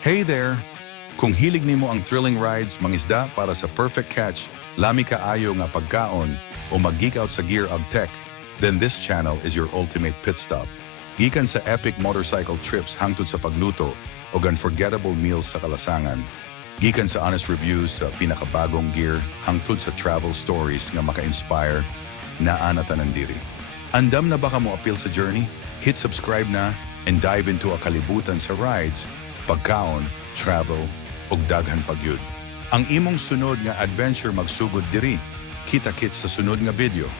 Hey there! Kung hilig nimo ang thrilling rides, mangisda para sa perfect catch, lami kaayo nga pagkaon o mag-geek out sa gear ug tech, then this channel is your ultimate pit stop. Gikan sa epic motorcycle trips hangtod sa pagluto o unforgettable meals sa kalasangan. Gikan sa honest reviews sa pinakabagong gear hangtod sa travel stories nga maka-inspire, naa na tanan diri. Andam na ba ka mo appeal sa journey? Hit subscribe na and dive into a kalibutan sa rides, pagkaon, travel, ug daghan pagyud. Ang imong sunod nga adventure magsugod diri. Kita-kits sa sunod nga video.